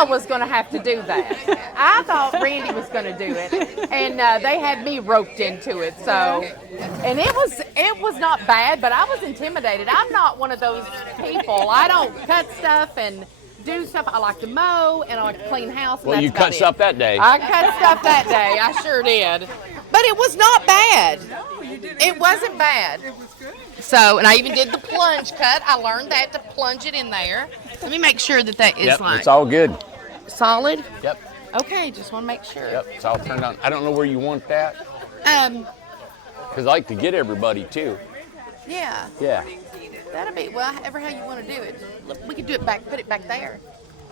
I was going to have to do that. I thought Randy was going to do it, and they had me roped into it. So, and it was not bad, but I was intimidated. I'm not one of those people. I don't cut stuff and do stuff. I like to mow and I like to clean house. Well, you cut stuff that day. I cut stuff that day. I sure did. But it was not bad. It wasn't bad. It was good. So, and I even did the plunge cut. I learned that to plunge it in there. Let me make sure that is Yep, like it's all good. solid. Yep. Okay, just want to make sure. Yep, it's all turned on. I don't know where you want that, because I like to get everybody too. Yeah. Yeah. That'll be how you want to do it. Look, we could do it back. Put it back there.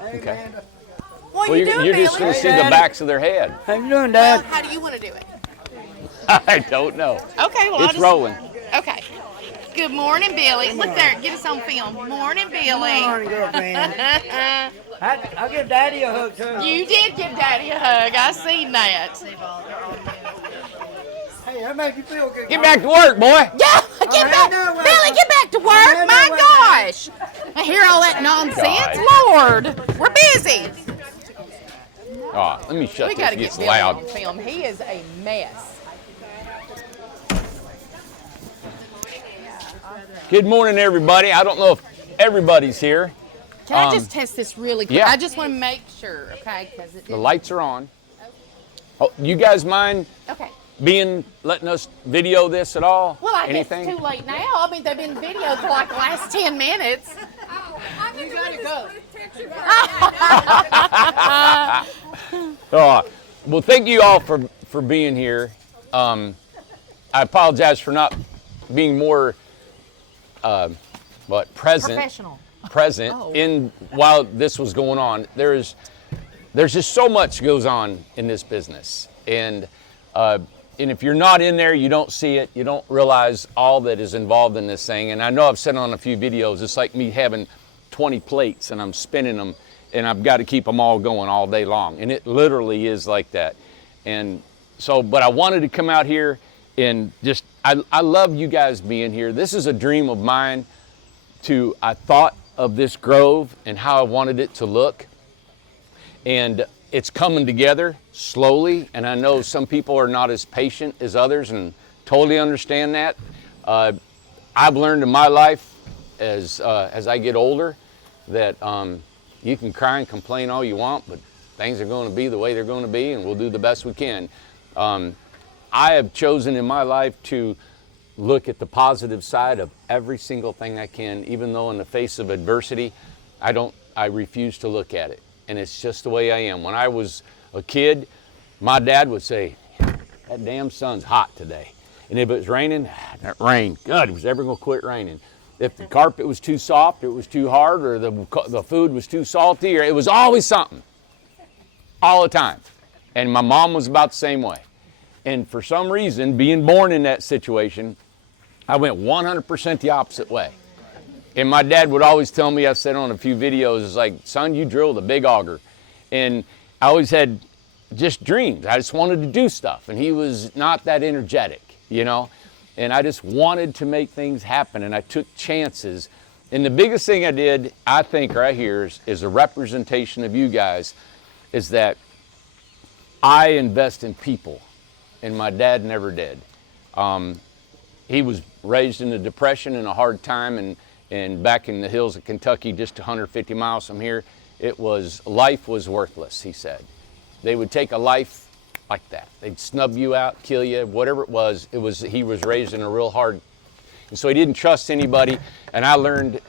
Okay. What are Well, you doing, you're just going Billy? to see the backs of their head. How you doing, Well, Dad? how do you want to do it? I don't know. Okay, well, It's rolling. Okay. Good morning, Billy. Look there, get us on film. Morning, Billy. Morning, girlfriend. I'll give Daddy a hug, too. You did give Daddy a hug. I seen that. Hey, that makes you feel good. Get back to work, boy. Yeah, get back, Billy. Get back to work. My gosh. I hear all that nonsense. Lord, we're busy. Oh, let me shut We this. got to It get gets Billy loud. on film. He is a mess. Good morning, everybody. I don't know if everybody's here. Can I just test this really quick? yeah. I just want to make sure, okay? Because it The lights are on. Oh, you guys mind Okay. letting us video this at all? Well, I Anything? guess it's too late now. I mean, they've been videoed for like the last 10 minutes. You gotta go. Well, thank you all for being here. I apologize for not being more present Professional. in while this was going on. There's just so much goes on in this business, and if you're not in there, you don't see it. You don't realize all that is involved in this thing. And I know I've said on a few videos, it's like me having 20 plates and I'm spinning them, and I've got to keep them all going all day long. And it literally is like that. And so, but I wanted to come out here and just, I love you guys being here. This is a dream of mine. I thought of this grove and how I wanted it to look. And it's coming together slowly. And I know some people are not as patient as others, and totally understand that. I've learned in my life as I get older that you can cry and complain all you want, but things are going to be the way they're going to be, and we'll do the best we can. I have chosen in my life to look at the positive side of every single thing I can, even though in the face of adversity, I refuse to look at it. And it's just the way I am. When I was a kid, my dad would say, that damn sun's hot today. And if it was raining, that rain, good, it was ever gonna quit raining. If the carpet was too soft, it was too hard, or the food was too salty, or it was always something, all the time. And my mom was about the same way. And for some reason, being born in that situation, I went 100% the opposite way. And my dad would always tell me, I said on a few videos, it's like, son, you drilled a big auger. And I always had just dreams. I just wanted to do stuff. And he was not that energetic, you know? And I just wanted to make things happen, and I took chances. And the biggest thing I did, I think right here, is a representation of you guys, is that I invest in people, and my dad never did. He was raised in the Depression in a hard time, and back in the hills of Kentucky, just 150 miles from here, life was worthless, he said. They would take a life like that. They'd snub you out, kill you, whatever it was. He was raised in a real hard, and so he didn't trust anybody. And I learned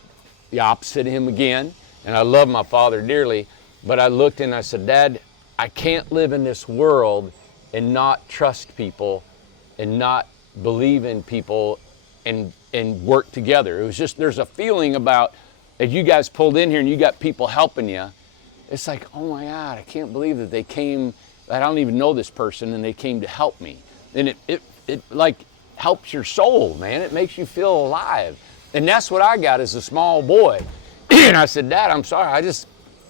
the opposite of him again. And I love my father dearly, but I looked and I said, Dad, I can't live in this world and not trust people and not believe in people and work together. It was just, there's a feeling about, as you guys pulled in here and you got people helping you, it's like, oh my God, I can't believe that they came. I don't even know this person, and they came to help me. And it like helps your soul, man. It makes you feel alive. And that's what I got as a small boy. And I said, Dad, I'm sorry.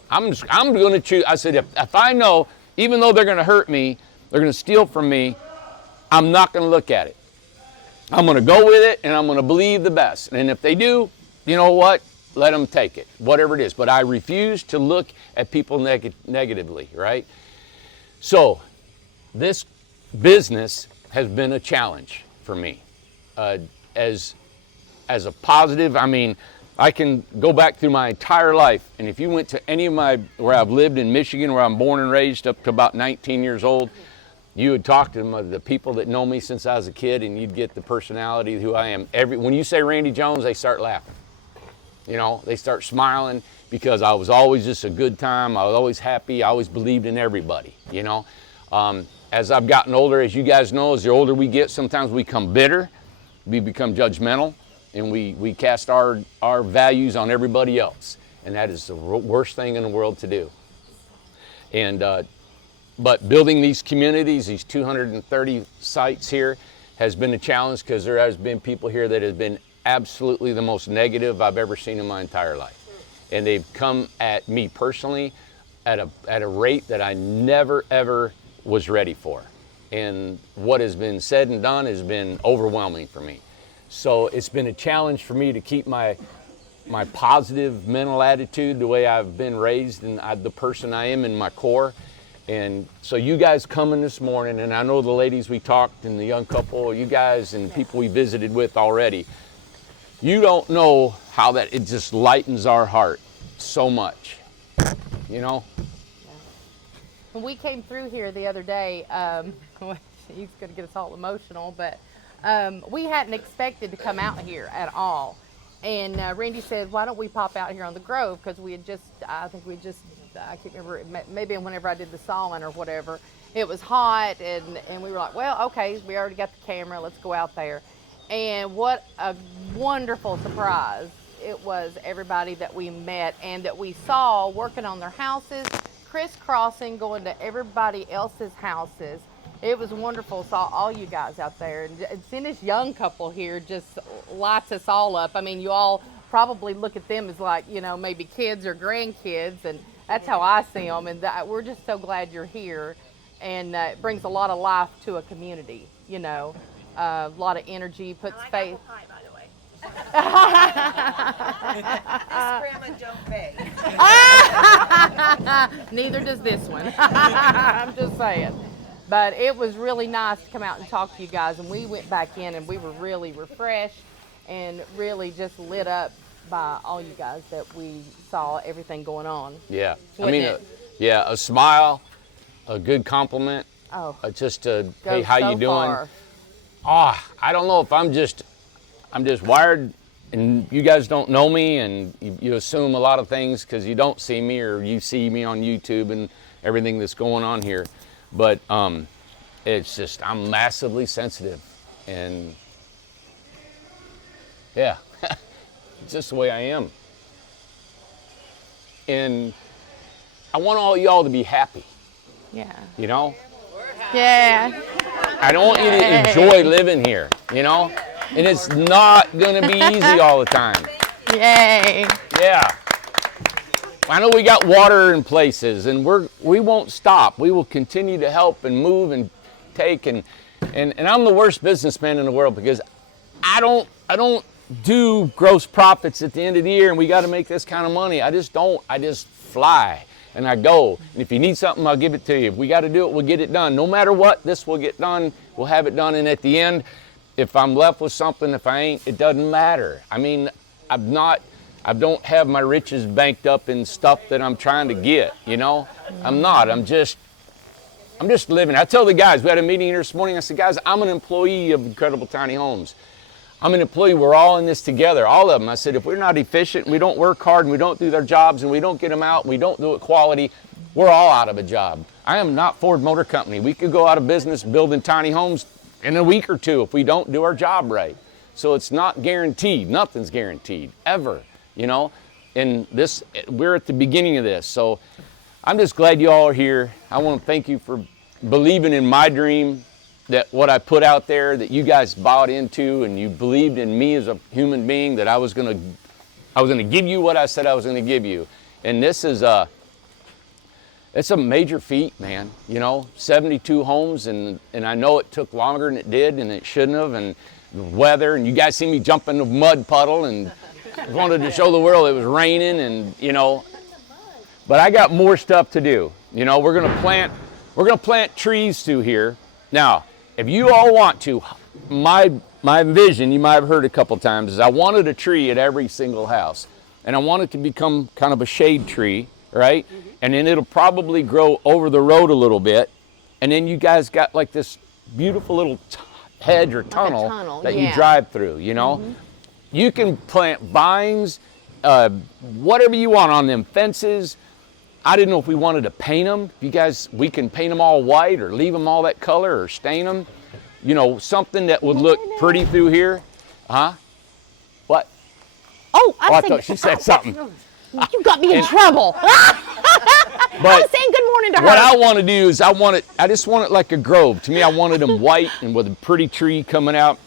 I'm going to choose. I said, if I know, even though they're going to hurt me, they're going to steal from me, I'm not going to look at it. I'm going to go with it, and I'm going to believe the best. And if they do, you know what? let them take it, whatever it is. But I refuse to look at people negatively, right? So this business has been a challenge for me. As a positive, I mean, I can go back through my entire life, and if you went to any of where I've lived in Michigan, where I'm born and raised up to about 19 years old, you would talk to the people that know me since I was a kid, and you'd get the personality of who I am. When you say Randy Jones, they start laughing. You know, they start smiling because I was always just a good time. I was always happy. I always believed in everybody, you know. As I've gotten older, as you guys know, as the older we get, sometimes we become bitter, we become judgmental, and we cast our values on everybody else. And that is the worst thing in the world to do. And but building these communities, these 230 sites here, has been a challenge because there has been people here that have been absolutely the most negative I've ever seen in my entire life. And they've come at me personally at a rate that I never, ever was ready for. And what has been said and done has been overwhelming for me. So it's been a challenge for me to keep my positive mental attitude, the way I've been raised and the person I am in my core. And so you guys coming this morning, and I know the ladies we talked and the young couple, you guys and people we visited with already, you don't know how that it just lightens our heart so much, you know? When we came through here the other day, he's going to get us all emotional, but we hadn't expected to come out here at all. And Randy said, why don't we pop out here on the Grove? Because we had just, I can't remember, maybe whenever I did the sawing or whatever, it was hot, and we were like, well, okay, we already got the camera, let's go out there. And what a wonderful surprise it was, everybody that we met and that we saw working on their houses, crisscrossing, going to everybody else's houses. It was wonderful. Saw all you guys out there, and seeing this young couple here just lights us all up. I mean, you all probably look at them as like, you know, maybe kids or grandkids, and that's how I see them. And we're just so glad you're here, and it brings a lot of life to a community. You know, a lot of energy, puts faith. Pie, by the way. This grandma don't bake. Neither does this one. I'm just saying. But it was really nice to come out and talk to you guys, and we went back in and we were really refreshed and really just lit up by all you guys that we saw everything going on. Yeah, Wouldn't I mean, it? a smile, a good compliment, Oh, just a, goes hey, how so you doing? far. I don't know if I'm just wired, and you guys don't know me, and you assume a lot of things because you don't see me, or you see me on YouTube and everything that's going on here. But it's just, I'm massively sensitive, and yeah, it's just the way I am. And I want all y'all to be happy, Yeah. you know? Yeah. I don't want you to enjoy living here, you know? And it's not gonna be easy all the time. Yay. Yeah. I know we got water in places, and we won't stop. We will continue to help and move and take, and I'm the worst businessman in the world because I don't do gross profits at the end of the year and we got to make this kind of money. I just don't. I just fly and I go. And if you need something, I'll give it to you. If we got to do it, we'll get it done. No matter what, this will get done. We'll have it done. And at the end, if I'm left with something, if I ain't, it doesn't matter. I mean, I don't have my riches banked up in stuff that I'm trying to get, you know? I'm not. I'm just living. I tell the guys, we had a meeting here this morning. I said, guys, I'm an employee of Incredible Tiny Homes. I'm an employee. We're all in this together, all of them. I said, if we're not efficient, and we don't work hard, and we don't do their jobs, and we don't get them out, and we don't do it quality, we're all out of a job. I am not Ford Motor Company. We could go out of business building tiny homes in a week or two if we don't do our job right. So it's not guaranteed. Nothing's guaranteed, ever, you know? And this, we're at the beginning of this. So I'm just glad you all are here. I want to thank you for believing in my dream, that what I put out there, that you guys bought into, and you believed in me as a human being, that I was gonna give you what I said I was gonna give you. And this is it's a major feat, man. You know, 72 homes, and I know it took longer than it did, and it shouldn't have, and the weather, and you guys see me jump in the mud puddle, and wanted to show the world it was raining and, you know, but I got more stuff to do. You know, we're gonna plant trees through here. Now, if you all want to, my vision, you might have heard a couple times, is I wanted a tree at every single house. And I want it to become kind of a shade tree, right? And then it'll probably grow over the road a little bit. And then you guys got like this beautiful little hedge or tunnel, that you drive through, you know? You can plant vines, whatever you want on them fences. I didn't know if we wanted to paint them. You guys, we can paint them all white or leave them all that color or stain them. You know, something that would look pretty through here. Huh? What? Oh, I thought she said something. You got me in trouble. I was saying good morning to her. What I want to do is I just want it like a grove. To me, I wanted them white and with a pretty tree coming out.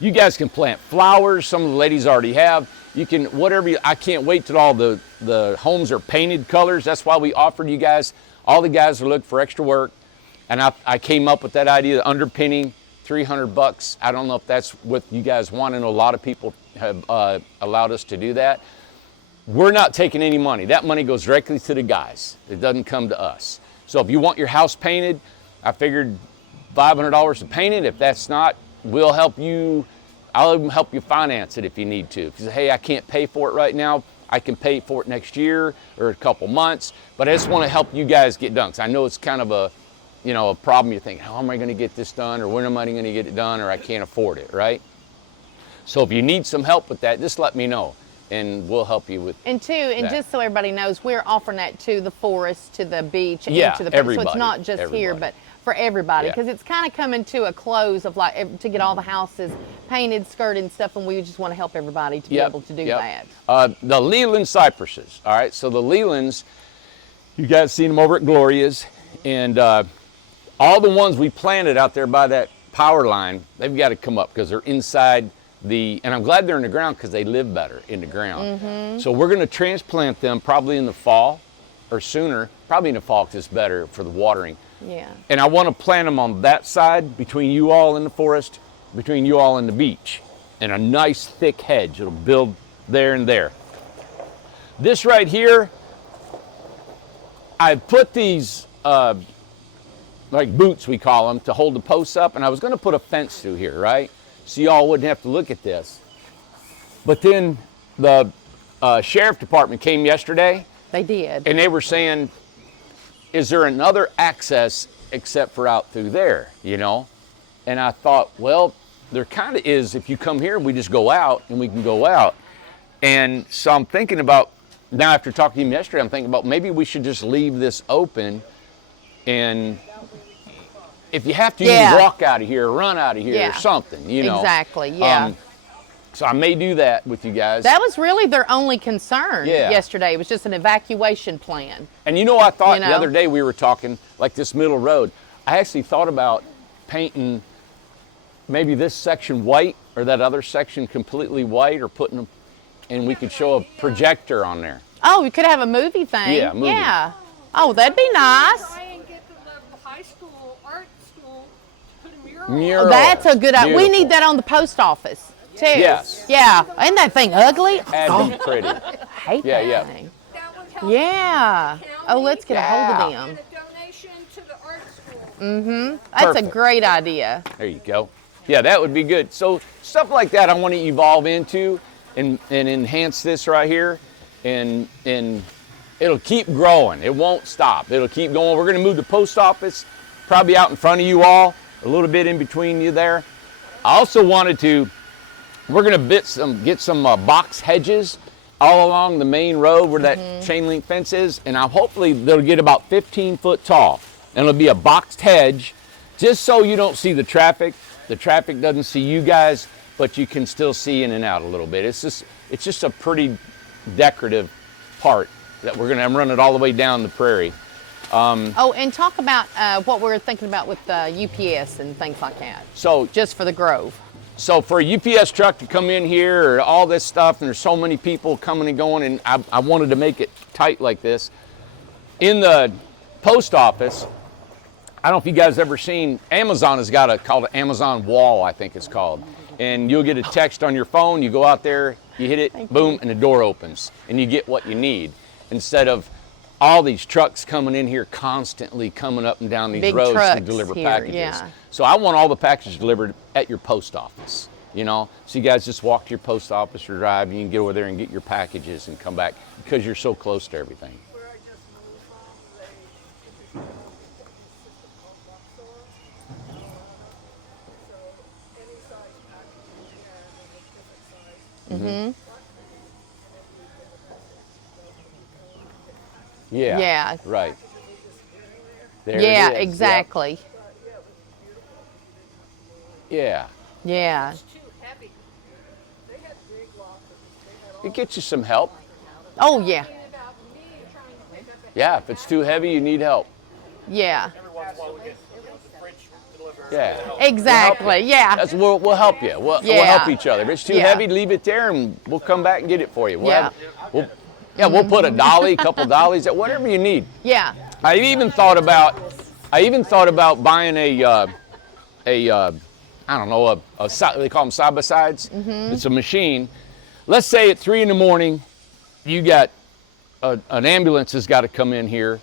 You guys can plant flowers. Some of the ladies already have. You can, whatever I can't wait till all the homes are painted colors. That's why we offered you guys, all the guys are looking for extra work. And I came up with that idea, the underpinning, $300. I don't know if that's what you guys want. I know a lot of people have allowed us to do that. We're not taking any money. That money goes directly to the guys. It doesn't come to us. So if you want your house painted, I figured $500 to paint it. If that's not, we'll help you. I'll even help you finance it if you need to. If you say, hey, I can't pay for it right now, I can pay for it next year or a couple months. But I just want to help you guys get done. Because I know it's kind of a, you know, a problem. You think, how am I going to get this done? Or when am I going to get it done? Or I can't afford it, right? So if you need some help with that, just let me know. And we'll help you with and just so everybody knows, we're offering that to the forest, to the beach, and to the everybody, so it's not just here, but for everybody, because it's kind of coming to a close of like to get all the houses painted, skirted, and stuff, and we just want to help everybody to be able to do that. The Leland cypresses. All right, so the Lelands, you guys seen them over at Gloria's, and all the ones we planted out there by that power line, they've got to come up because they're inside. And I'm glad they're in the ground because they live better in the ground. So we're going to transplant them probably in the fall or sooner, probably in the fall because it's better for the watering. Yeah. And I want to plant them on that side between you all and the forest, between you all and the beach, and a nice thick hedge. It'll build there and there. This right here, I put these like boots, we call them, to hold the posts up, and I was going to put a fence through here, right? So y'all wouldn't have to look at this. But then the sheriff department came yesterday. They did. And they were saying, is there another access except for out through there, you know? And I thought, well, there kind of is. If you come here, we just go out and we can go out. And so I'm thinking about, now after talking to him yesterday, I'm thinking about maybe we should just leave this open, and if you have to, you can walk out of here, or run out of here, or something, you know. Exactly, yeah. So I may do that with you guys. That was really their only concern yesterday. It was just an evacuation plan. And you know, I thought the other day we were talking, like this middle road, I actually thought about painting maybe this section white or that other section completely white, or putting them, and we could show a projector on there. Oh, we could have a movie thing. Yeah, movie. Yeah. Oh, that'd be nice. Mural. Oh, that's a good idea. We need that on the post office, too. Yes. Yeah. Isn't that thing ugly? That'd be pretty. I hate that thing. Yeah. Oh, let's get a hold of them. That's a great idea. There you go. Yeah, that would be good. So stuff like that I want to evolve into and enhance this right here, and it'll keep growing. It won't stop. It'll keep going. We're going to move the post office probably out in front of you all, a little bit in between you there. I also wanted to, we're going to get some box hedges all along the main road where that chain link fence is, and hopefully they'll get about 15 foot tall. And it'll be a boxed hedge, just so you don't see the traffic. The traffic doesn't see you guys, but you can still see in and out a little bit. It's just a pretty decorative part that I'm running all the way down the prairie. And talk about what we're thinking about with UPS and things like that. So just for the Grove. So for a UPS truck to come in here, or all this stuff, and there's so many people coming and going, and I wanted to make it tight like this. In the post office, I don't know if you guys ever seen, Amazon has called an Amazon Wall, I think it's called. And you'll get a text on your phone, you go out there, You hit it, boom, and the door opens, and you get what you need, instead of all these trucks coming in here constantly coming up and down these Big roads to trucks deliver here, packages. yeah. So I want all the packages delivered at your post office, you know? So you guys just walk to your post office or drive, and you can get over there and get your packages and come back because you're so close to everything. Mm-hmm. Yeah. Yeah. Right. There Yeah, it is. exactly. Yep. Yeah. Yeah. It gets you some help. Oh, yeah. Yeah, if it's too heavy, you need help. Yeah. Yeah. Exactly. Yeah. We'll help you. We'll Yeah. help each other. If it's too Yeah. heavy, leave it there, and we'll come back and get it for you. Yeah. We'll put a dolly, a couple dollies, whatever you need. Yeah. I even thought about buying a I don't know, they call them side by sides. Mm-hmm. It's a machine. Let's say at 3 a.m, you got an ambulance has got to come in here,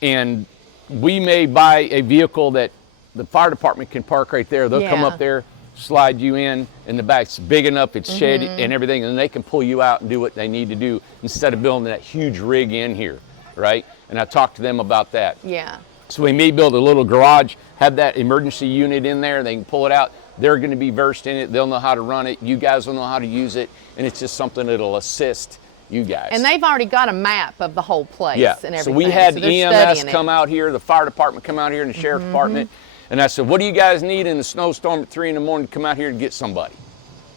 and we may buy a vehicle that the fire department can park right there. They'll come Yeah. up there, slide you in the back. It's big enough, it's shady Mm-hmm. and everything, and they can pull you out and do what they need to do instead of building that huge rig in here, right? And I talked to them about that. Yeah. So we may build a little garage, have that emergency unit in there, they can pull it out. They're going to be versed in it, they'll know how to run it, you guys will know how to use it, and it's just something that'll assist you guys. And they've already got a map of the whole place Yeah, and everything. so we had they're EMS studying come out here, the fire department come out here, and the sheriff's department, and I said, what do you guys need in a snowstorm at 3 a.m. to come out here to get somebody?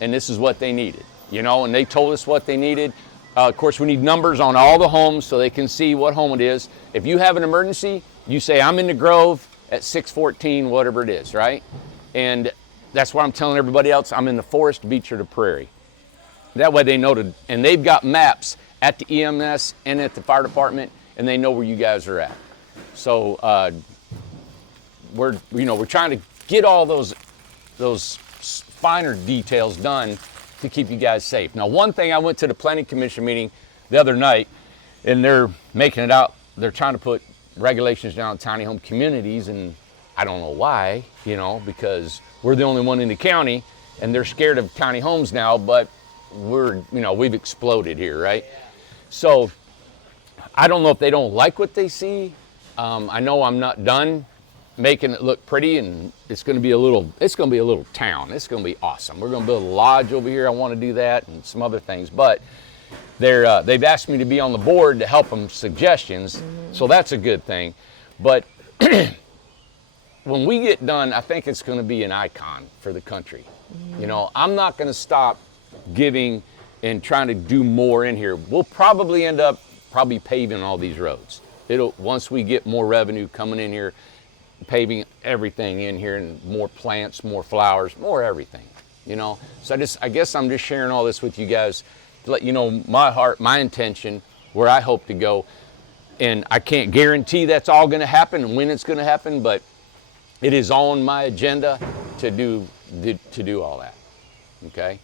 And this is what they needed, you know, and they told us what they needed. Of course, we need numbers on all the homes so they can see what home it is. If you have an emergency, you say, I'm in the Grove at 614, whatever it is, right? And that's why I'm telling everybody else, I'm in the Forest, Beach, or the Prairie. That way they know and they've got maps at the EMS and at the fire department, and they know where you guys are at. So we're trying to get all those finer details done to keep you guys safe. Now, one thing, I went to the planning commission meeting the other night, and they're making it out. They're trying to put regulations down on tiny home communities, and I don't know why, because we're the only one in the county, and they're scared of tiny homes now, but we've exploded here, right? So I don't know if they don't like what they see. I know I'm not done making it look pretty, and it's going to be a little town. It's going to be awesome. We're going to build a lodge over here. I want to do that and some other things, but they've asked me to be on the board to help them suggestions, so that's a good thing. But when we get done, I think it's going to be an icon for the country. I'm not going to stop giving and trying to do more in here. We'll probably end up paving all these roads. Once we get more revenue coming in here, paving everything in here, and more plants, more flowers, more everything, So I guess I'm just sharing all this with you guys to let you know my heart, my intention, where I hope to go. And I can't guarantee that's all going to happen and when it's going to happen, but it is on my agenda to do all that. Okay.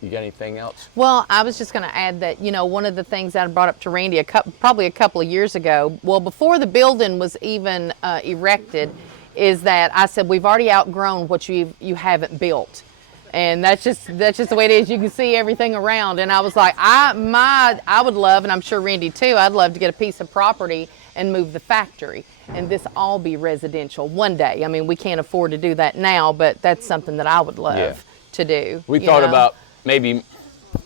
You got anything else? Well, I was just going to add that, one of the things that I brought up to Randy probably a couple of years ago, well, before the building was even erected, is that I said, we've already outgrown what you haven't built. And that's just the way it is. You can see everything around. And I was like, I would love, and I'm sure Randy too, I'd love to get a piece of property and move the factory and this all be residential one day. I mean, we can't afford to do that now, but that's something that I would love to do. We thought about maybe,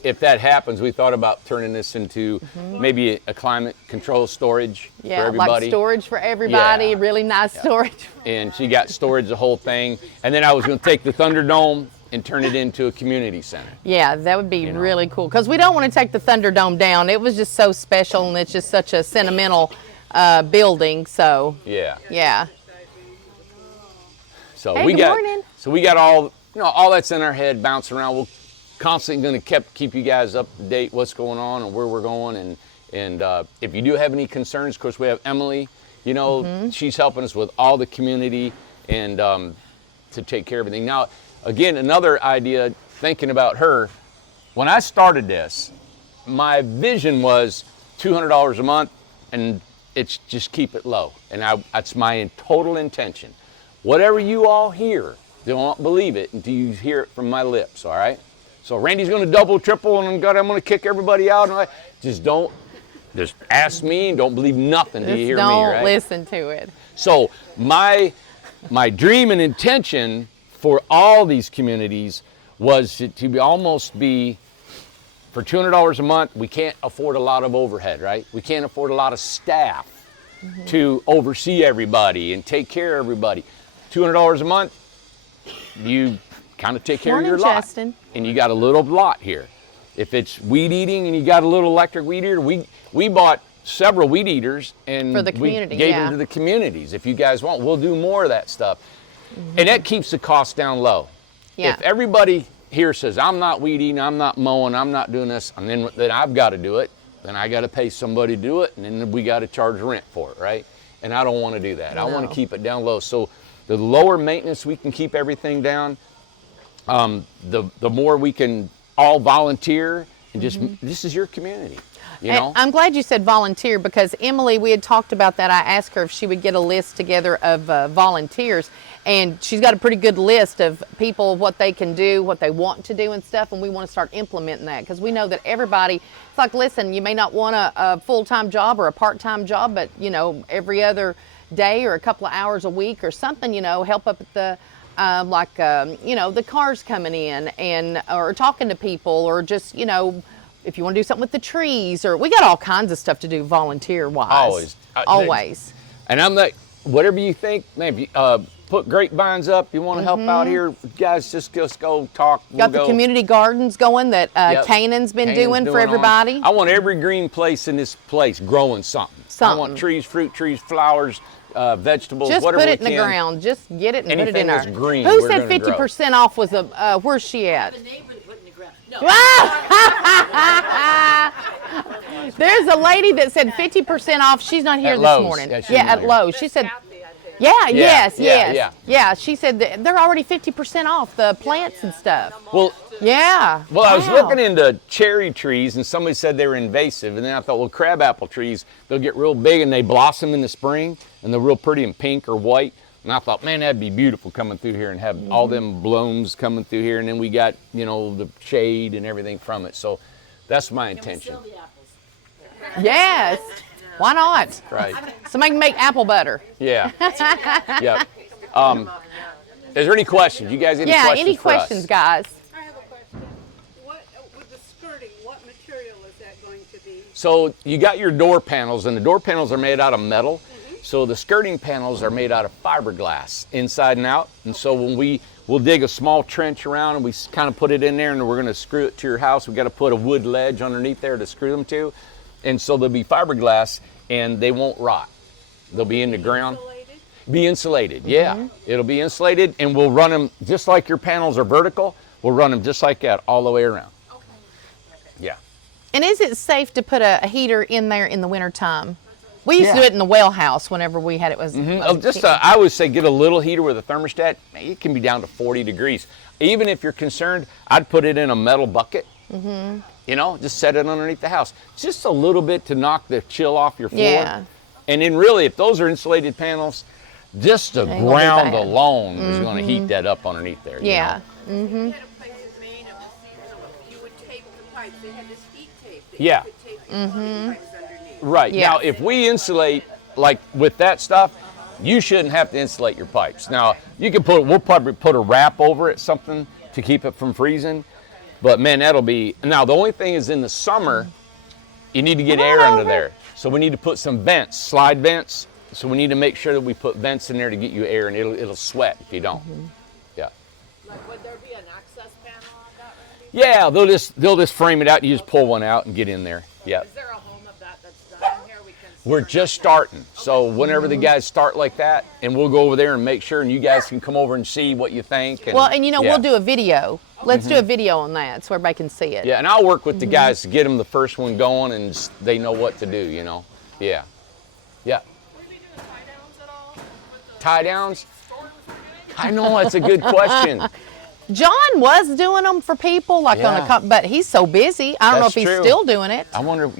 if that happens, we thought about turning this into maybe a climate control storage for everybody. Like storage for everybody, really nice storage. And she got storage, the whole thing. And then I was going to take the Thunderdome and turn it into a community center. Yeah, that would be really cool. Because we don't want to take the Thunderdome down. It was just so special, and it's just such a sentimental building. So yeah. So hey, we good morning. So we got all that's in our head bouncing around. We're constantly going to keep you guys up to date what's going on and where we're going. And if you do have any concerns, of course we have Emily. She's helping us with all the community and to take care of everything. Now, again, another idea, thinking about her, when I started this, my vision was $200 a month, and it's just keep it low. And that's my total intention. Whatever you all hear, don't believe it until you hear it from my lips, all right? So Randy's going to double, triple, and God, I'm going to kick everybody out. And just ask me and don't believe nothing till you hear me, right? Don't listen to it. So my dream and intention for all these communities was to almost be, for $200 a month, we can't afford a lot of overhead, right? We can't afford a lot of staff to oversee everybody and take care of everybody. $200 a month, you kind of take care of your lot. Justin. And you got a little lot here. If it's weed eating and you got a little electric weed eater, we bought several weed eaters and For the community, we gave yeah. them to the communities. If you guys want, we'll do more of that stuff. And that keeps the cost down low. Yeah. If everybody here says, I'm not weed eating, I'm not mowing, I'm not doing this, and then I've got to do it, then I got to pay somebody to do it, and then we got to charge rent for it, right? And I don't want to do that. I want to keep it down low. So the lower maintenance we can keep everything down, the more we can all volunteer and just, this is your community, you know? And I'm glad you said volunteer, because Emily, we had talked about that. I asked her if she would get a list together of volunteers, and she's got a pretty good list of people, what they can do, what they want to do and stuff, and we want to start implementing that, because we know that everybody, it's like, listen, you may not want a full-time job or a part-time job, but, you know, every other day or a couple of hours a week or something, you know, help up at the, you know, the cars coming in, and or talking to people, or just, you know, if you want to do something with the trees, or we got all kinds of stuff to do volunteer-wise. Always. And I'm like, whatever you think, maybe put grapevines up. You want to help out here, guys? Just go talk. Got the community gardens going that Canaan's been doing for everybody. I want every green place in this place growing something. I want trees, fruit trees, flowers, vegetables, just whatever put it we in the can. ground. Just get it and put it in Anything there. that's green, Who we're said gonna grow. 50% off was a? Where's she at? The neighbor put in the ground. No. There's a lady that said 50% off. She's not here At this Lowe's. morning. Yeah, she's Yeah, not at here. Lowe's. She said, yeah. She said that they're already 50% off the plants and stuff. Well, Yeah. I was Wow. looking into cherry trees, and somebody said they were invasive, and then I thought, well, crabapple trees, they'll get real big and they blossom in the spring, and they're real pretty in pink or white. And I thought, man, that'd be beautiful coming through here and have all them blooms coming through here, and then we got, you know, the shade and everything from it. So that's my intention. Sell the apples. Yes. Why not? Right. Somebody can make apple butter. Yeah. Yep. Is there any questions? You guys any questions any for us? questions, guys? I have a question. What, with the skirting, what material is that going to be? So you got your door panels, and the door panels are made out of metal. So the skirting panels are made out of fiberglass inside and out. And so when we'll dig a small trench around and we kind of put it in there, and we're going to screw it to your house, we got to put a wood ledge underneath there to screw them to. And so they'll be fiberglass and they won't rot. They'll be in the ground. Insulated? Be insulated, yeah. It'll be insulated, and we'll run them just like your panels are vertical. We'll run them just like that all the way around. Okay. Yeah. And is it safe to put a heater in there in the wintertime? We used to do it in the well house whenever we had it. I would say get a little heater with a thermostat. It can be down to 40 degrees. Even if you're concerned, I'd put it in a metal bucket. You know, just set it underneath the house. Just a little bit to knock the chill off your floor. Yeah. And then really, if those are insulated panels, just the Ain't gonna be ground bad. alone is going to heat that up underneath there. you Yeah. know? Had a place in Maine, you would tape the pipes. They had this heat tape. that Yeah. You could tape the pipes underneath. Right. Yeah. Now, if we insulate, like with that stuff, you shouldn't have to insulate your pipes. Now, we'll probably put a wrap over it, something to keep it from freezing. But man, now the only thing is in the summer, you need to get air under there. So we need to put some vents, slide vents. So we need to make sure that we put vents in there to get you air, and it'll sweat if you don't. Yeah. Like, would there be an access panel on that, Randy? Yeah, they'll just frame it out. You just pull one out and get in there. Yeah. Is there a home of that that's done here? We can. We're just starting. So whenever the guys start like that, and we'll go over there and make sure, and you guys can come over and see what you think. And, Well, and you know, yeah. we'll do a video. Let's do a video on that so everybody can see it. Yeah, and I'll work with the guys to get them the first one going, and they know what to do, you know? Yeah. Yeah. Will we be doing tie downs at all? Tie downs? I know, that's a good question. John was doing them for people, like Yeah. but he's so busy. I don't know if That's he's true. still doing it. I wonder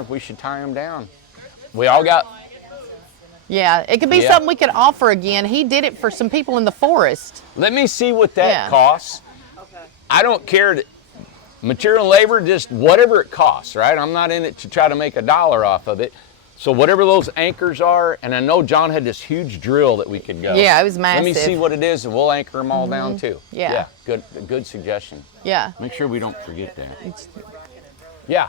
if we should tie him down. We all got, Yeah, it could be Yeah. something we could offer again. He did it for some people in the forest. let me see what that Yeah. costs. I don't care, material and labor, just whatever it costs, right? I'm not in it to try to make $1 off of it. So whatever those anchors are, and I know John had this huge drill that we could go. Yeah, it was Let me massive. see what it is, and we'll anchor them all down too. Yeah. Good suggestion. Yeah. Make sure we don't forget that. Yeah.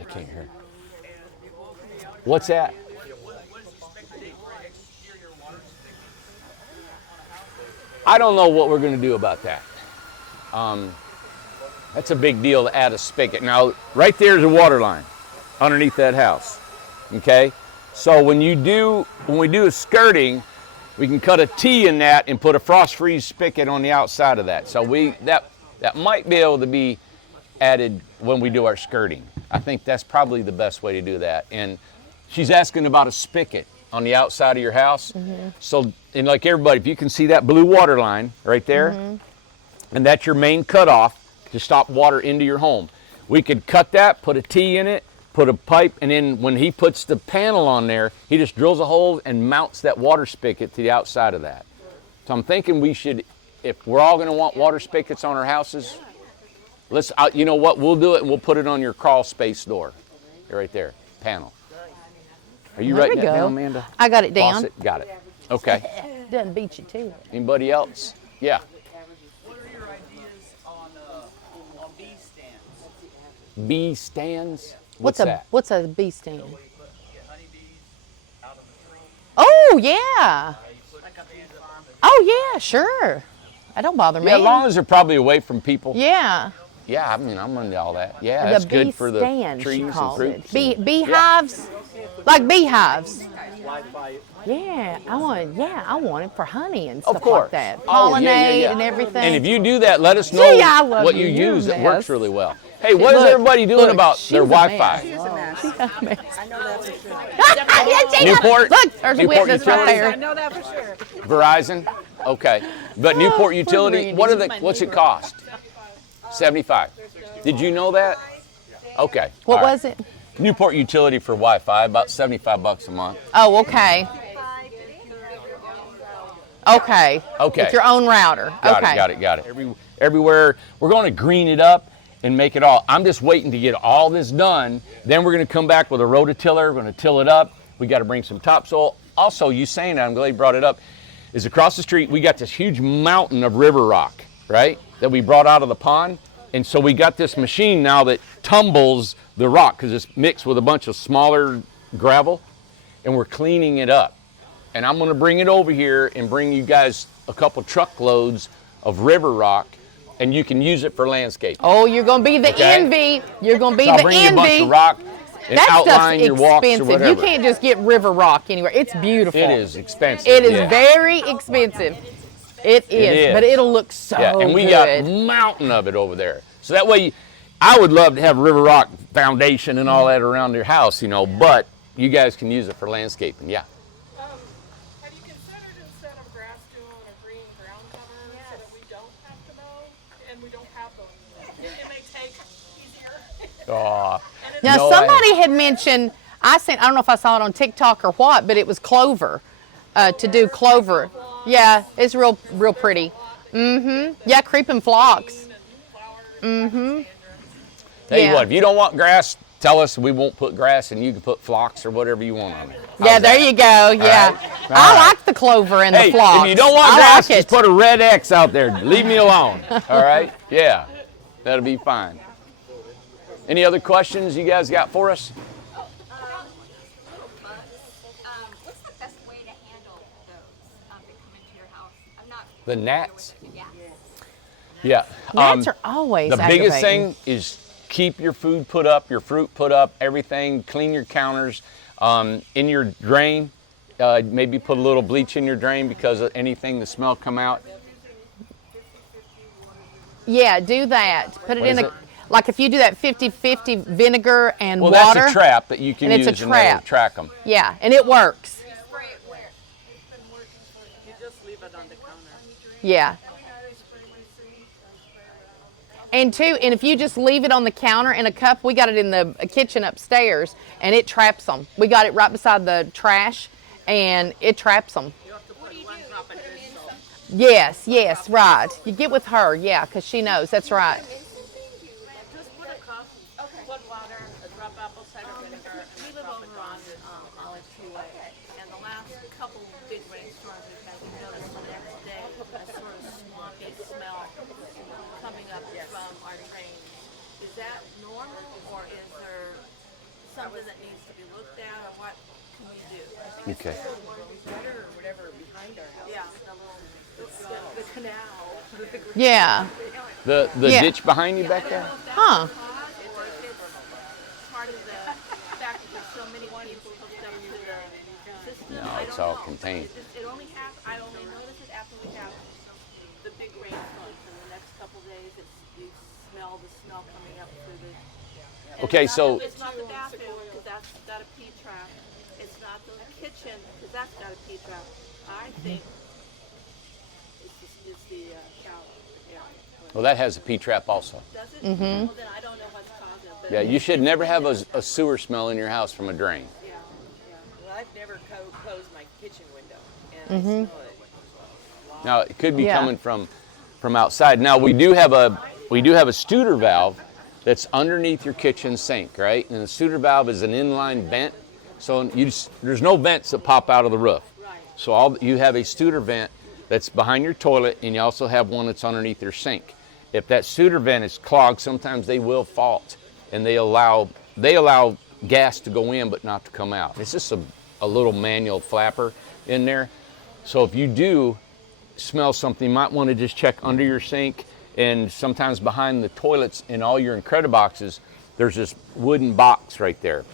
I can't hear. What's that? I don't know what we're going to do about that. That's a big deal to add a spigot. Now, right there's a water line underneath that house. Okay? So when we do a skirting, we can cut a T in that and put a frost freeze spigot on the outside of that. So that might be able to be added when we do our skirting. I think that's probably the best way to do that. And she's asking about a spigot on the outside of your house. So, and like everybody, if you can see that blue water line right there, and that's your main cutoff to stop water into your home. We could cut that, put a T in it, put a pipe, and then when he puts the panel on there, he just drills a hole and mounts that water spigot to the outside of that. So I'm thinking we should, if we're all gonna want water spigots on our houses, you know what, we'll do it and we'll put it on your crawl space door. Right there, panel. Are you There writing we that go. down, Amanda? I got it down. Faucet? Got it. Okay. Doesn't beat you to it. Anybody else? Yeah. What are your ideas on bee stands? Bee stands? What's that? What's a bee stand? Get honeybees out of the trunk. Oh yeah. Like a bee farm. Oh yeah, sure. That don't bother me. Yeah, as long as they're probably away from people. Yeah. Yeah, I mean, I'm into all that. Yeah, The that's bee good for the stand, trees she and calls fruits. it. Beehives, like beehives. Wi-Fi. Yeah, I want it for honey and stuff Of course. like that. Oh, Pollinate yeah. and everything. And if you do that, let us know Gee, I love what you. you You're use. a It works mess. really well. Hey, what is Look, everybody doing look, about she's their a Wi-Fi? She's a mess. I know that for sure. Newport? Look, there's a Newport witness right Utilities? I there. know that for sure. Verizon? Okay. But Newport Utility, Randy. what's it cost? 75. Did you know that? Okay. What all right. was it? Newport Utility for Wi-Fi, about 75 bucks a month. Oh, okay. Okay. Okay. With your own router. Okay. Got it. Everywhere, we're going to green it up and make it all. I'm just waiting to get all this done. Then we're going to come back with a rototiller. We're going to till it up. We got to bring some topsoil. Also, you saying that, I'm glad you brought it up, is across the street, we got this huge mountain of river rock, right, that we brought out of the pond. And so we got this machine now that tumbles the rock because it's mixed with a bunch of smaller gravel, and we're cleaning it up. And I'm going to bring it over here and bring you guys a couple truckloads of river rock, and you can use it for landscape. Oh, you're going to be the Okay. envy. You're going to be So I'll the bring you a bunch envy. of rock and That outline stuff's your walks or expensive. whatever. You can't just get river rock anywhere. It's beautiful. It is expensive. It is yeah. very expensive. It is, but is. it'll look so Yeah, and we good. got a mountain of it over there. So that way, I would love to have river rock foundation and all that around your house, but you guys can use it for landscaping. Yeah. Have you considered instead of grass doing a green ground cover so that we don't have to mow and we don't have them? It may take easier. Oh, Now, no, somebody had mentioned, I don't know if I saw it on TikTok or what, but it was clover, to do clover. Yeah, it's real pretty. Yeah, creeping phlox. Tell you Yeah. what, if you don't want grass, tell us. We won't put grass, and you can put phlox or whatever you want on there. Yeah, there you go. Yeah, right. I All right. like the clover and Hey, the phlox. if you don't want I grass, like just it. put a red X out there. Leave me alone. All right? Yeah, that'll be fine. Any other questions you guys got for us? What's the best way to handle those that come into your house? I'm not. The gnats? Yeah. Yeah. Gnats are always The biggest aggravating. thing is keep your food put up, your fruit put up, everything. Clean your counters. In your drain, maybe put a little bleach in your drain because of anything, the smell come out. Yeah, do that. Put it What in is a, it? like if you do that 50-50 vinegar and Well, water. that's a trap that you can and it's use a and that'll trap. track them. Yeah, and it works. Spray it where? You just leave it Yeah. And if you just leave it on the counter in a cup, we got it in the kitchen upstairs, and it traps them. We got it right beside the trash, and it traps them. Yes, right. You get with her, yeah, because she knows. That's right. Just put a cup, put water, a drop apple cider vinegar, and we live over on Olive Tree Way. And the last couple big rainstorms we've had, we noticed the next day a sort of swampy smell coming up from our drains. Is that normal, or is there something that needs to be looked at, or what can we do? Okay. Gutter or whatever behind our house. Yeah, the canal. Yeah. The Yeah. ditch behind you back there? Huh. Or if it's part of the fact that there's so many people hooked up to the system. No, I it's don't all know. contained. I only notice it after we have the big rainstorms. In the next couple days, you smell the smell coming up through the. and Okay, it's so- it's not the bathroom because that's got a P trap. It's not the kitchen because that's got a P trap. I think it's the shower. Yeah. Well, that has a P-trap also. Does it? Well, then I don't know what's causing it. But Yeah, you should never have a sewer smell in your house from a drain. Yeah. Well, I've never closed my kitchen window, and I smell it. Now, it could be Yeah. coming from outside. Now, we do have a Studer valve that's underneath your kitchen sink, right? And the Studer valve is an inline vent, so there's no vents that pop out of the roof. Right. So you have a Studer vent that's behind your toilet, and you also have one that's underneath your sink. If that Studer vent is clogged, sometimes they will fault, and they allow gas to go in but not to come out. It's just a little manual flapper in there. So if you do smell something, you might want to just check under your sink, and sometimes behind the toilets in all your Incred-i-Boxes, there's this wooden box right there,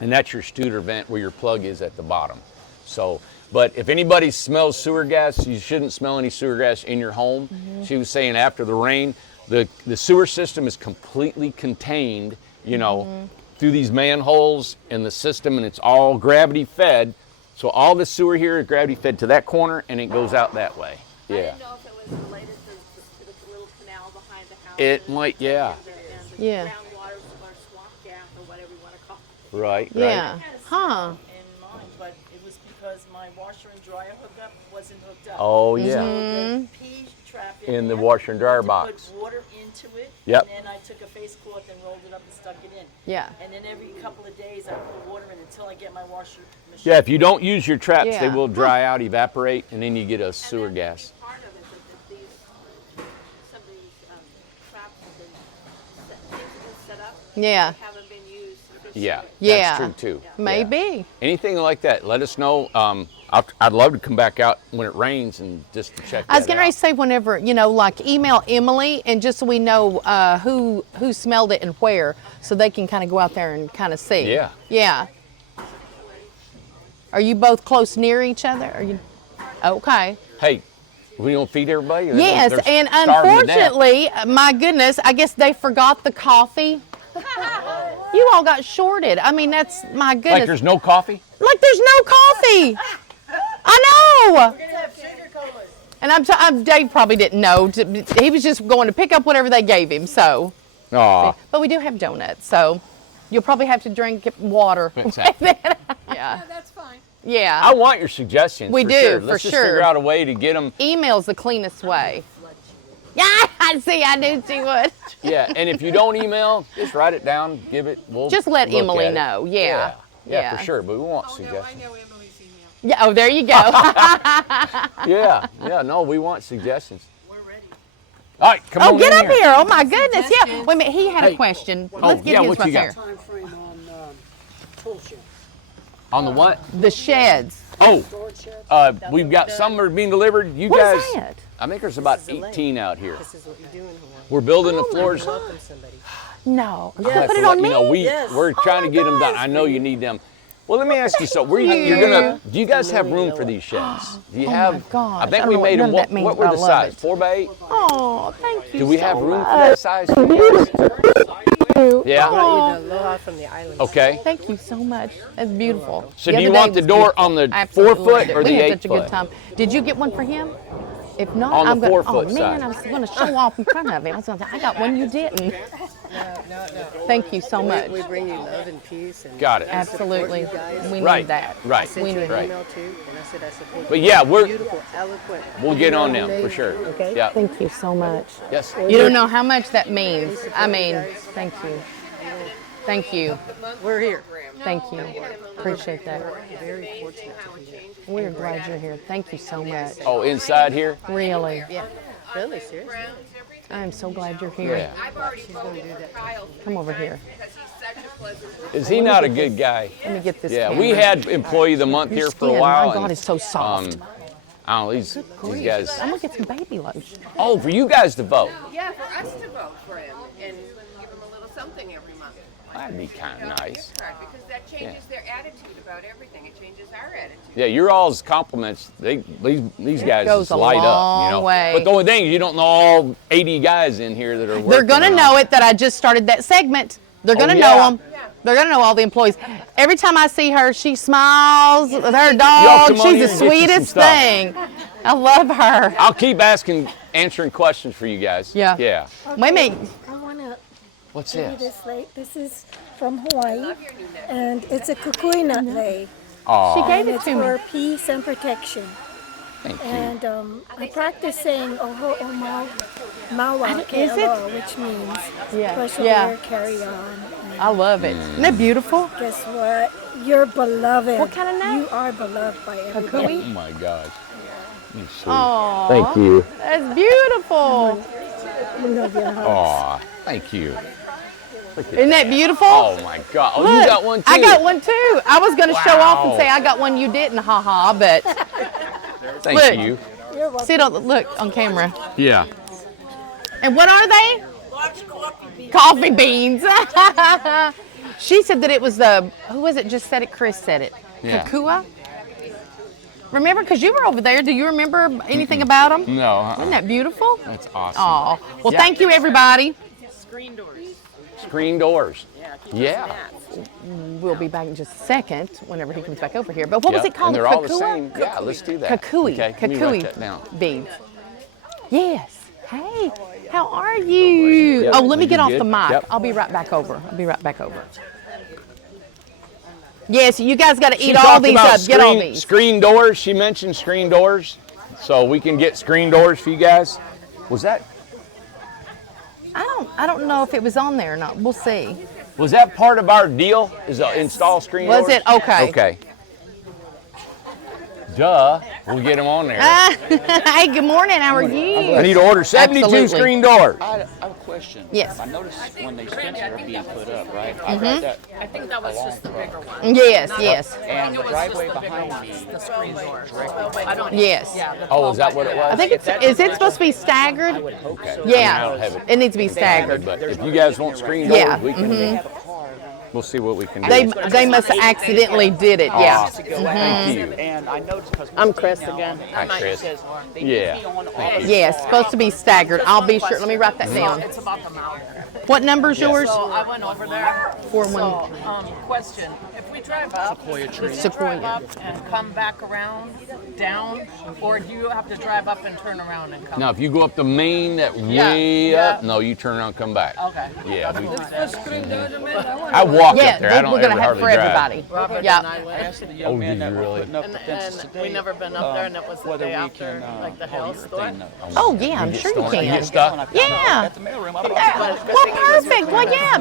and that's your Studer vent where your plug is at the bottom. So, but if anybody smells sewer gas, you shouldn't smell any sewer gas in your home. She was saying after the rain, the sewer system is completely contained, through these manholes in the system, and it's all gravity fed. So all the sewer here is gravity fed to that corner, and it goes out that way. I Yeah. didn't know if it was related to the little canal behind the house. It might, yeah. And the Yeah. groundwater or swamp gas or whatever you want to call it. Right. Yeah. Huh. In mine, but it was because my washer and dryer hookup wasn't hooked up. Oh yeah. So the P trap In the there, washer and dryer I had to box. Put water into it. Yep. And then I took a face cloth and rolled it up and stuck it in. Yeah. And then every couple of days I put water in until I get my washer machine. Yeah, if you don't use your traps, they Yeah. will dry out, evaporate, and then you get a sewer And that may gas. be part of it, that some of these traps have been set up. Yeah. They haven't been used. Yeah, Yeah. that's true too. Maybe. Yeah. Anything like that, let us know. I'd love to come back out when it rains and just to check I was that going to out. say whenever, like email Emily and just so we know who smelled it and where so they can kind of go out there and kind of see. Yeah. Yeah. Are you both close near each other? Are you? Okay. Hey, we don't feed everybody? Yes, They're and starving to death. unfortunately, my goodness, I guess they forgot the coffee. You all got shorted. I mean, that's my Like goodness. there's no coffee? Like there's no coffee. I know. And Dave probably didn't know. He was just going to pick up whatever they gave him. So, Aw. but we do have donuts. So, you'll probably have to drink water. Exactly. Yeah. That's fine. Yeah. I want your suggestions. We for do, sure. for Let's just sure. figure out a way to get them. Email's the cleanest way. Yeah, I see. I knew she would. Yeah, and if you don't email, just write it down, give it. We'll Just let look Emily at it. know. Yeah. Yeah, for sure. But we want Oh, no, I suggestions. know Emily's email. Yeah. Oh, there you go. Yeah. No, we want suggestions. We're ready. All right, come Oh, on get in up here. Oh, my goodness. Yeah. Wait a minute. He had Hey. a question. Oh, Let's get yeah, his what right you got? there. Time frame on tool shed, On the what? The sheds. Oh, storage shed. we've got some that are being delivered. You What guys, is that? I think there's about 18 out here. This is what you're doing. We're building the floors. Welcome somebody. No. I Put have it to on let me. you know, Yes. we're trying to get them done. gosh. I know you need them. Well, let me ask you something. Do you guys have room for these sheds? Do you Oh, have? my gosh. I think I we don't know made what them. none of that means, What were but the I love size? it. 4 by 8? Oh, thank you. Do we so have room for much. that size? for you guys? Yeah. Oh, Aloha from the island. Okay. thank you so much. That's beautiful. So The do you other want day the was door beautiful. on the I absolutely 4 foot loved it. or the We 8 had such a good foot? time. Did you get one for him? If not, On the I'm going. 4 Oh foot man, side. I was going to show off in front of him. I was going to say, I got one you didn't. No. Thank you so much. We bring you love and peace. And Got it. Absolutely. You guys. We Right, need that. right. Sent We you need an it. email too, and I said I support. But yeah, we're Beautiful, eloquent. we'll get on them amazing. for sure. Okay. Yeah. Thank you so much. Yes. You don't know how much that means. I mean, thank you. Thank you. We're here. Thank you. Appreciate that. Very fortunate to be here. We're glad you're here. Thank you so much. Oh, inside here? Really. Yeah. Really, seriously. I am so glad you're here. Yeah. I've already told Kyle Come over here. because he's such a pleasant. Is he not a good guy? Let me get this Yeah, camera. we had employee of the month Your here for a skin, while. my God, and, it's so soft. I don't know, these guys. I'm going to get some baby lotion. Oh, for you guys to vote. Yeah, for us to vote for him and give him a little something every month. That'd be kind of nice. Correct, because that changes their attitude about everything. It changes our attitude. Yeah, your all's compliments. These guys goes just a light up, long you know. way. But the only thing is, you don't know all 80 guys in here that are working. They're going to on know it that I just started that segment. They're going to know yeah. them. They're going to know all the employees. Every time I see her, she smiles with her Y'all dog. come on She's here the and get you some sweetest stuff. thing. I love her. I'll keep answering questions for you guys. Yeah. Yeah. Wait a minute. I want to What's give you this? this lei. This is from Hawaii, and it's a kukui nut lei. Oh, She gave And it it's to me. for peace and protection. thank you. And I practice saying "Oho o mau maua ke Is it? aloha," which means Yeah. persevere, Yeah. carry on. And I love it. Isn't that beautiful? guess what? You're beloved. What kind of nut? You are beloved by everybody. Oh my gosh. You're sweet. Aw, Thank you. that's beautiful. Aw, thank you. Isn't that beautiful? Oh my God. Oh, you Look, got one too. I got one too. I was going to show off and Wow. say I got one you didn't, haha, but Thank look. you. You're welcome. see, don't look on camera. Yeah. And what are they? Coffee beans. She said that it was who was it just said it? Chris said it. Yeah. Kakua? Remember, because you were over there. Do you remember anything about them? No. Isn't that beautiful? That's awesome. Oh, well, Yeah. thank you, everybody. Screen doors. Screen doors. Yeah. We'll be back in just a second whenever he comes back over here. But what was Yep, it called? And they're all the Kakua? same. Yeah, let's do that. Kakui. Okay, let me write that Kakui down. beads. Yes. Hey, how are you? Yep. Oh, let me Are get you off good? the mic. Yep. I'll be right back over. Yes, you guys got to She eat all talked these about up. Get all these. Screen doors. She mentioned screen doors. So we can get screen doors for you guys. Was that I don't know if it was on there or not. We'll see. part of our deal? Is to install screen Was doors? it? Okay. Okay. Duh. We'll get them on there. Hey, good morning. How are you? I need to order 72 Absolutely. screen doors. I have a question. Yes. I noticed when these fences are being put up, right? I read that I think that was just the bigger one. Yes, yes, and the driveway The bigger behind ones, me. the screen doors. I don't. yes. Yeah. the Oh, is 12 that by what it 10. was? I think is it supposed to be staggered? Okay. Yeah. I don't have it. It needs to be staggered. But if you guys want screen doors, Yeah. we can. We'll see what we can do. They must have accidentally did it. Yeah. Thank you. And I noticed because I'm Chris again. Hi, Chris. says they Yeah. need to be on Yes, supposed to be staggered. I'll be sure. Let me write that down. It's about the mouth. What number's yours? So I went over there. 4-1. So, question: if we drive up, does it Sequoia. drive up and come back around, down, or do you have to drive up and turn around and come? Now, if you go up the main that Yeah, way yeah. up, no, you turn around and come back. Okay. Yeah. I walk Yeah, up there. I don't we're gonna ever have hardly for drive. everybody. Robert Yeah. and I went. asked the young Oh, man did that you were really? putting up the fences And today. we never been up there, and it was the whether day we after, can like the hold your hailstorm. thing up. Oh yeah, I'm sure you You can. get stuff? Yeah. At the mailroom. I don't Well, perfect. Well, yeah.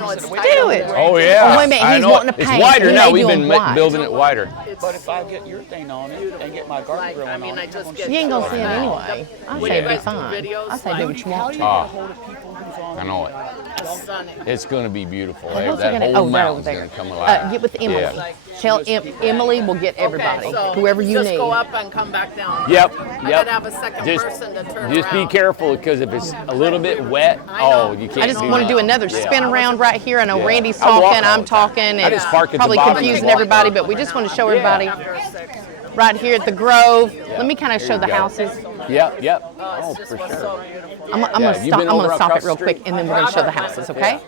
Let's Do it. Oh yeah. Oh, wait a minute, I he's know. wanting to It's paint. wider He now. may We've do been them white. building it wider. But if I get your thing on it and get my garden growing I mean, on I it, just I'm get. You ain't gonna see it anyway. I say it'd be guys do fine. videos, I say do what you want to. Ah, hold of people who's on I know it. Stunning. It's going to be beautiful. Those are That gonna- whole oh, they're over mountain's there. going to come alive. Get with Emily. Yeah. Tell Emily will get everybody, Okay, so whoever you just need. go up and come back down. Yep. I Yep. gotta have a second person to turn Just be around. careful because if it's a little bit wet, I know. oh, you can't. I just want to do nothing. another Yeah. spin around right here. I know Yeah. Randy's I walk talking, all I'm the time. talking, I and just park at the probably bottom and confusing walk. everybody, but we just want to show everybody right here at the Grove. Let me kind of show the go. houses. Yep. Yep. Oh, for sure. I'm Yeah, gonna you've stop. been I'm over gonna stop across it real the quick, street? and then we're gonna show the houses. Okay?